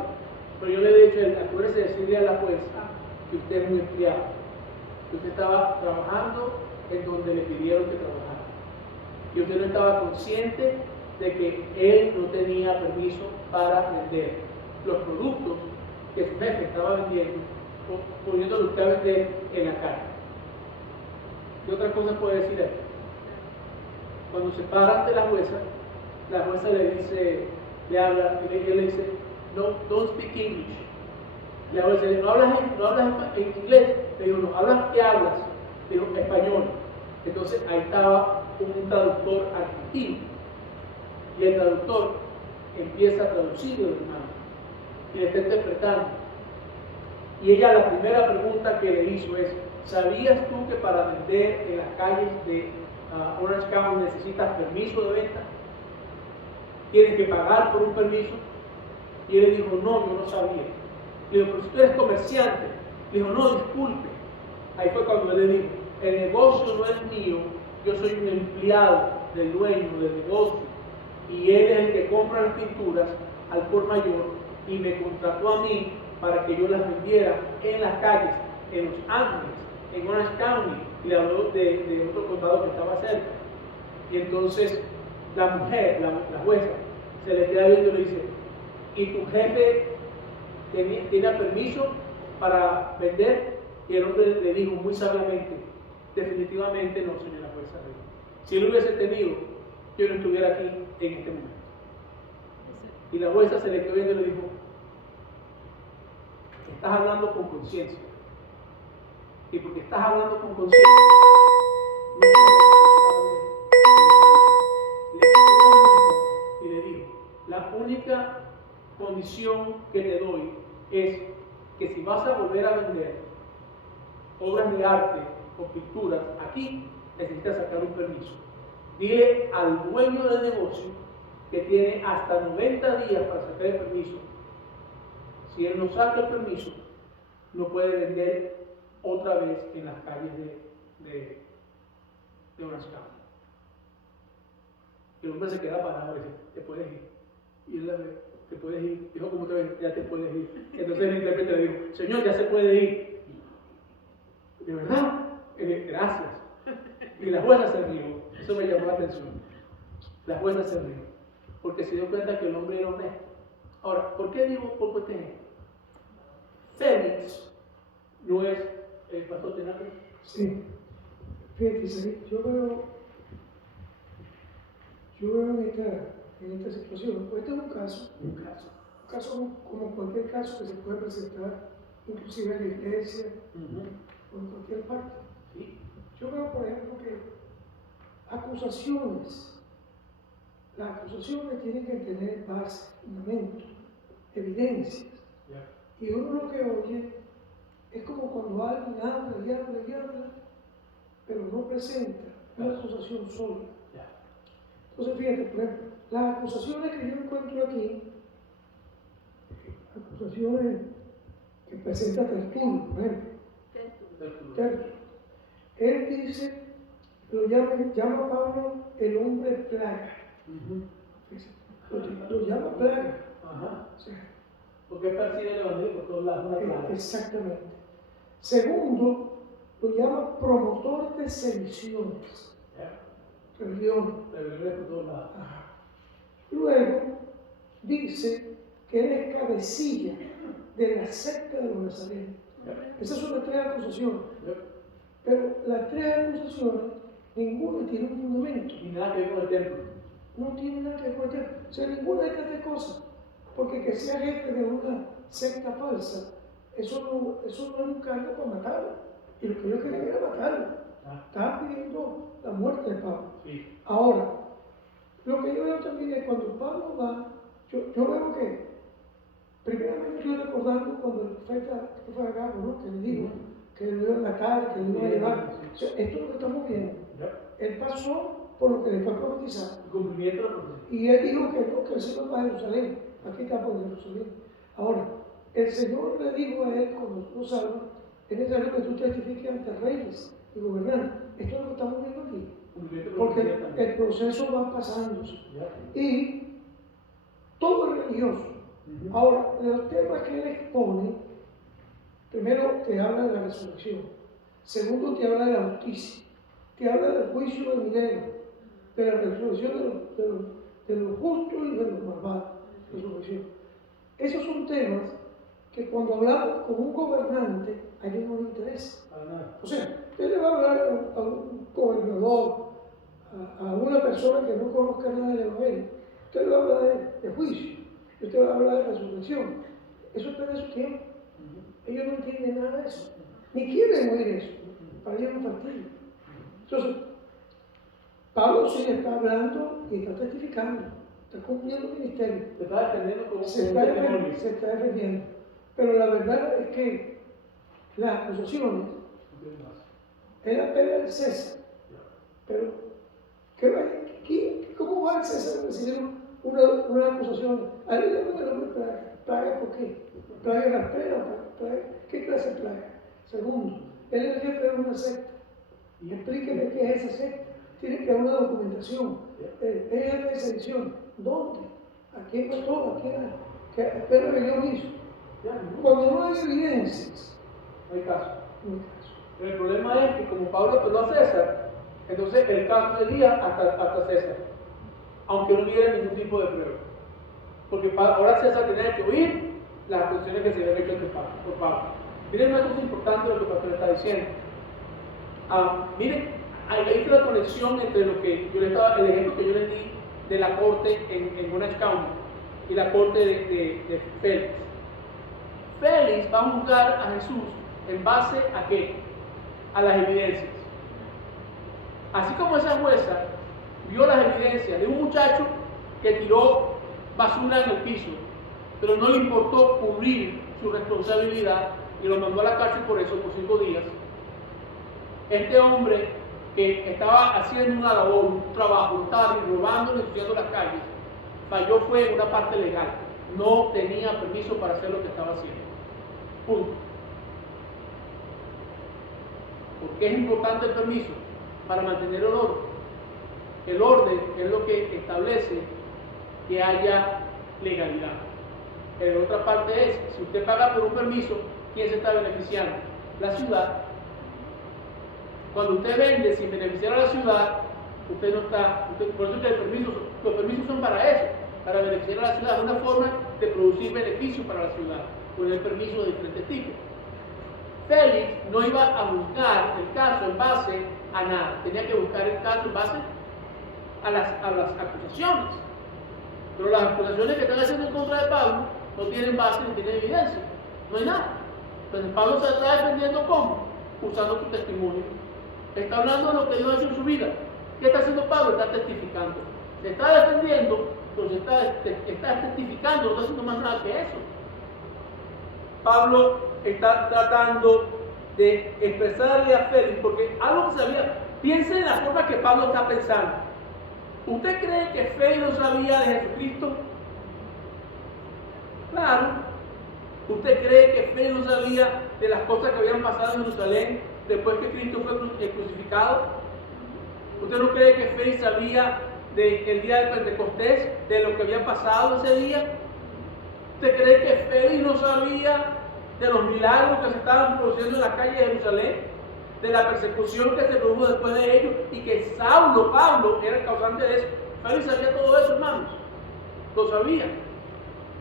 Pero yo le he dicho, acuérdese de decirle a la jueza que usted es muy empleado, que usted estaba trabajando en donde le pidieron que trabajara. Y usted no estaba consciente de que él no tenía permiso para vender los productos que su jefe estaba vendiendo, poniéndolo usted a vender en la calle. ¿Qué otra cosa puede decir él? Cuando se para ante la jueza le dice, le habla, y él le dice, no, don't speak English. La jueza le dice, ¿no hablas en inglés? Le digo, no, ¿hablas qué hablas? Le digo, español. Entonces ahí estaba un traductor argentino. Y el traductor empieza a traducir el hermano y le está interpretando. Y ella, la primera pregunta que le hizo es, ¿sabías tú que para vender en las calles de Orange County necesitas permiso de venta? ¿Tienes que pagar por un permiso? Y él le dijo, no, yo no sabía. Le dijo, pero si tú eres comerciante. Le dijo, no, disculpe. Ahí fue cuando él le dijo, el negocio no es mío, yo soy un empleado del dueño del negocio. Y él es el que compra las pinturas al por mayor y me contrató a mí para que yo las vendiera en las calles, en Los Ángeles, en Orange County, y le habló de otro condado que estaba cerca. Y entonces la mujer, la jueza, se le queda viendo y le dice, ¿y tu jefe tiene permiso para vender? Y el hombre le dijo muy sabiamente, definitivamente no, señora jueza. Si él hubiese tenido, yo no estuviera aquí en este momento. Y la jueza se le quedó viendo y le dijo, estás hablando con conciencia. Y porque estás hablando con conciencia, no eres responsable. Le quitó la multa y le dijo, la única condición que te doy es que si vas a volver a vender obras de arte o pinturas aquí, necesitas sacar un permiso. Dile al dueño del negocio que tiene hasta 90 días para sacar el permiso. Si él no saca el permiso, no puede vender otra vez en las calles de Orange County. El hombre se queda parado y dice, te puedes ir. Y él le dice, te puedes ir. Dijo, ¿cómo te ves? Ya te puedes ir. Entonces el intérprete le dijo, señor, ya se puede ir. De verdad, gracias. Y la jueza se rió. Eso me llamó la atención. La jueza se rió. Porque se dio cuenta que el hombre era honesto. Ahora, ¿por qué digo poco este ejemplo? Félix no es el pastor Tenato. Sí. Fíjate, yo veo en esta situación, pues este es un caso como cualquier caso que se puede presentar, inclusive en la iglesia o en cualquier parte. Sí. Yo veo, por ejemplo, que las acusaciones tienen que tener base, fundamento, evidencias. Yeah. Y uno lo que oye es como cuando alguien habla y habla y habla, pero no presenta una acusación sólida. Yeah. Entonces, fíjate, por ejemplo, las acusaciones que yo encuentro aquí, acusaciones que presenta Tertulio, por ejemplo. Tertulio. Él dice, llama a Pablo el hombre plaga. Lo llama plaga. Ajá. O sea, Porque él percibe el evangelio por todos lados, una plaga. Exactamente. Segundo, lo llama promotor de sediciones. Yeah. Rebeliones. Rebeliones por todos lados. Ajá. Luego, dice que él es cabecilla de la secta de los nazarenos. Yeah. Esas son las tres acusaciones. Yeah. Pero las tres acusaciones, ninguna tiene un fundamento. Y nada que ver con el templo. No tiene nada que ver con el templo. O sea, ninguna de estas tres cosas. Porque que sea jefe de una secta falsa, eso no es un cargo para matarlo. Y lo que yo quería era matarlo. Estaba pidiendo la muerte de Pablo. Sí. Ahora, lo que yo veo también es cuando Pablo va, yo veo que, primeramente estoy recordando cuando el profeta Agabo, ¿no? Que le dijo que lo iba a matar, que lo iba a llevar. O sea, esto es lo que estamos viendo. Él pasó por lo que le fue profetizado. Cumplimiento de la profecía. Y él dijo que no, que él se iba a Jerusalén. Aquí está por Jerusalén. Ahora, el Señor le dijo a él, cuando lo salva, es necesario que tú testifiques ante reyes y gobernantes. Esto es lo que estamos viendo aquí. Porque el proceso va pasándose. Y todo es religioso. Ahora, los temas que él expone, primero te habla de la resurrección. Segundo, te habla de la justicia. Te habla del juicio venidero, de la resurrección de los justos y de los malvados. Resurrección. Esos son temas que cuando hablamos con un gobernante, a ellos no les interesa. O sea, usted le va a hablar a un gobernador, a una persona que no conozca nada del Evangelio. Usted le va a hablar de juicio, usted le va a hablar de resurrección. Eso está en su tiempo. Ellos no entienden nada de eso, ni quieren oír eso. Para ellos es un fastidio. Entonces, Pablo sí le está hablando y está testificando, está cumpliendo el ministerio. Se está defendiendo como Se está defendiendo. Pero la verdad es que las acusaciones, él apela al César. Pero, ¿cómo va el César a recibir una acusación? A él le llaman el nombre plaga. ¿Plaga por qué? ¿Plaga rastrera? ¿Qué clase de plaga? Segundo, él es el jefe de una secta. Y explíqueme qué es esa secta. Tiene que haber una documentación. Es jefe de sedición. ¿Dónde? ¿A quién mató? ¿A quién? ¿Qué rebelión hizo? Cuando no hay evidencias, no hay caso. no hay caso. Pero el problema es que como Pablo apeló a César, entonces el caso sería hasta César, aunque no hubiera ningún tipo de prueba. Porque ahora César tenía que oír las acusaciones que se habían hecho por Pablo. Miren una cosa importante de lo que el pastor está diciendo. Miren, ahí está la conexión entre lo que yo el ejemplo que yo les di de la corte en Monash County y la corte de Félix. Félix va a juzgar a Jesús en base a qué? A las evidencias. Así como esa jueza vio las evidencias de un muchacho que tiró basura en el piso, pero no le importó cubrir su responsabilidad y lo mandó a la cárcel por eso, por 5 días. Este hombre que estaba haciendo una labor, un trabajo, no estaba ni robando ni ensuciando las calles, falló fue en una parte legal. No tenía permiso para hacer lo que estaba haciendo. Punto. ¿Por qué es importante el permiso? Para mantener el orden. El orden es lo que establece que haya legalidad. Pero otra parte es, si usted paga por un permiso, ¿quién se está beneficiando? La ciudad. Cuando usted vende sin beneficiar a la ciudad, usted no está, por eso que los permisos son para eso, para beneficiar a la ciudad, es una forma de producir beneficios para la ciudad, poner permisos de diferentes tipos. Félix no iba a buscar el caso en base a nada, tenía que buscar el caso en base a las acusaciones. Pero las acusaciones que están haciendo en contra de Pablo no tienen base ni tienen evidencia, no hay nada. Entonces Pablo se está defendiendo ¿cómo? Usando su testimonio. Está hablando de lo que Dios ha hecho en su vida. ¿Qué está haciendo Pablo? Está testificando. Se está defendiendo, pero se está testificando, no está haciendo más nada que eso. Pablo está tratando de expresarle a Félix, porque algo que sabía, piensen en la forma que Pablo está pensando. ¿Usted cree que Félix no sabía de Jesucristo? Claro. ¿Usted cree que Félix no sabía de las cosas que habían pasado en Jerusalén después que Cristo fue crucificado? ¿Usted no cree que Félix sabía del día del Pentecostés, de lo que había pasado ese día? ¿Usted cree que Félix no sabía de los milagros que se estaban produciendo en las calles de Jerusalén? De la persecución que se produjo después de ellos y que Pablo, era el causante de eso. Félix sabía todo eso, hermanos. Lo sabía.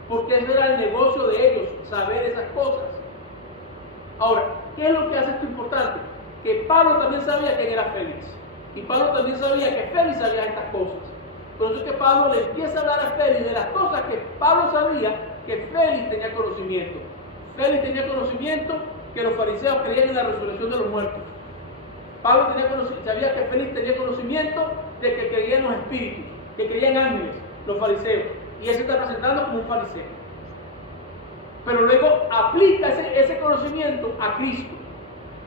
Porque ese era el negocio de ellos, saber esas cosas. Ahora, ¿qué es lo que hace esto importante? Que Pablo también sabía quién era Félix. Y Pablo también sabía que Félix sabía estas cosas. Por eso es que Pablo le empieza a hablar a Félix de las cosas que Pablo sabía que Félix tenía conocimiento. Félix tenía conocimiento que los fariseos creían en la resurrección de los muertos. Pablo sabía que Félix tenía conocimiento de que creían en los espíritus, que creían en ángeles, los fariseos. Y él se está presentando como un fariseo. Pero luego aplica ese conocimiento a Cristo.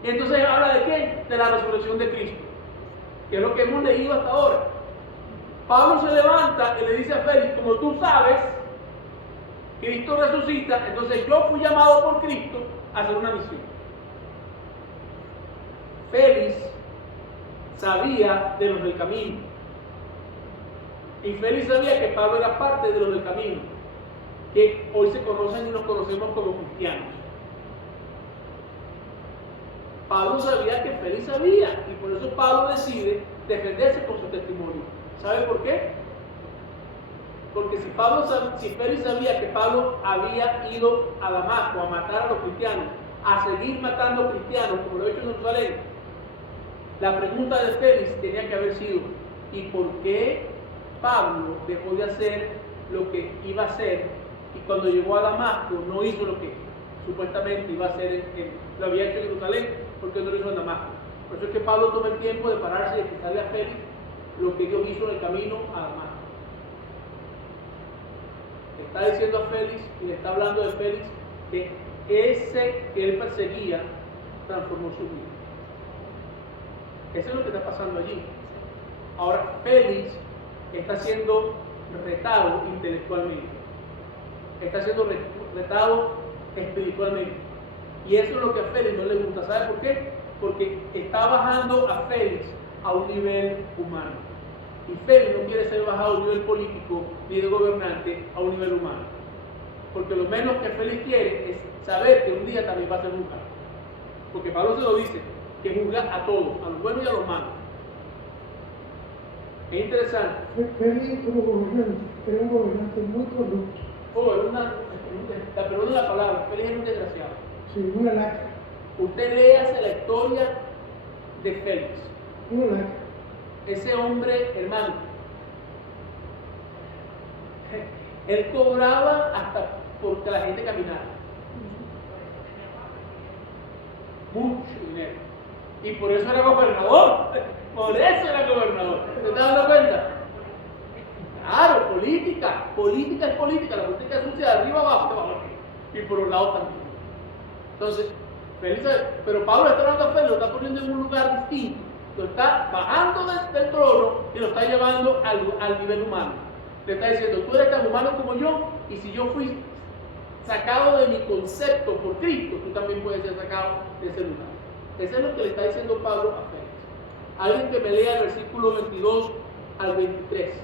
Y entonces habla de qué? De la resurrección de Cristo. Que es lo que hemos leído hasta ahora. Pablo se levanta y le dice a Félix, como tú sabes, Cristo resucita, entonces yo fui llamado por Cristo a hacer una misión. Félix sabía de los del camino. Y Félix sabía que Pablo era parte de los del camino, que hoy se conocen y nos conocemos como cristianos. Pablo sabía que Félix sabía, y por eso Pablo decide defenderse con su testimonio. ¿Sabe por qué? Porque si Félix sabía que Pablo había ido a Damasco a matar a los cristianos, a seguir matando cristianos como lo ha hecho en Jerusalén, la pregunta de Félix tenía que haber sido: ¿y por qué Pablo dejó de hacer lo que iba a hacer y cuando llegó a Damasco no hizo lo que supuestamente iba a hacer, lo había hecho en Jerusalén? ¿Por qué no lo hizo en Damasco? Por eso es que Pablo toma el tiempo de pararse y de explicarle a Félix lo que Dios hizo en el camino a Damasco. Le está diciendo a Félix y le está hablando de Félix que ese que él perseguía transformó su vida. Eso es lo que está pasando allí. Ahora Félix está siendo retado intelectualmente, está siendo retado espiritualmente, y eso es lo que a Félix no le gusta. ¿Sabe por qué? Porque está bajando a Félix a un nivel humano, y Félix no quiere ser bajado a un nivel político ni de gobernante a un nivel humano, porque lo menos que Félix quiere es saber que un día también va a ser juzgado, porque Pablo se lo dice, que juzga a todos, a los buenos y a los malos. Es interesante. Félix como gobernante, era un gobernante muy corrupto. Perdón la palabra, Félix era un desgraciado. Sí, una lacra. Usted léase la historia de Félix. Una lacra. Ese hombre, hermano, él cobraba hasta porque la gente caminara. Mucho dinero. Y por eso era gobernador. Por eso era gobernador. ¿Se está dando cuenta? Claro, política. Política es política. La política es sucia de arriba abajo, de abajo. Y por un lado también. Entonces, Félix, pero Pablo está hablando a Félix, lo está poniendo en un lugar distinto. Lo está bajando del trono y lo está llevando al nivel humano. Le está diciendo, tú eres tan humano como yo, y si yo fui sacado de mi concepto por Cristo, tú también puedes ser sacado de ese lugar. Eso es lo que le está diciendo Pablo a Félix. Alguien que me lea el versículo 22 al 23.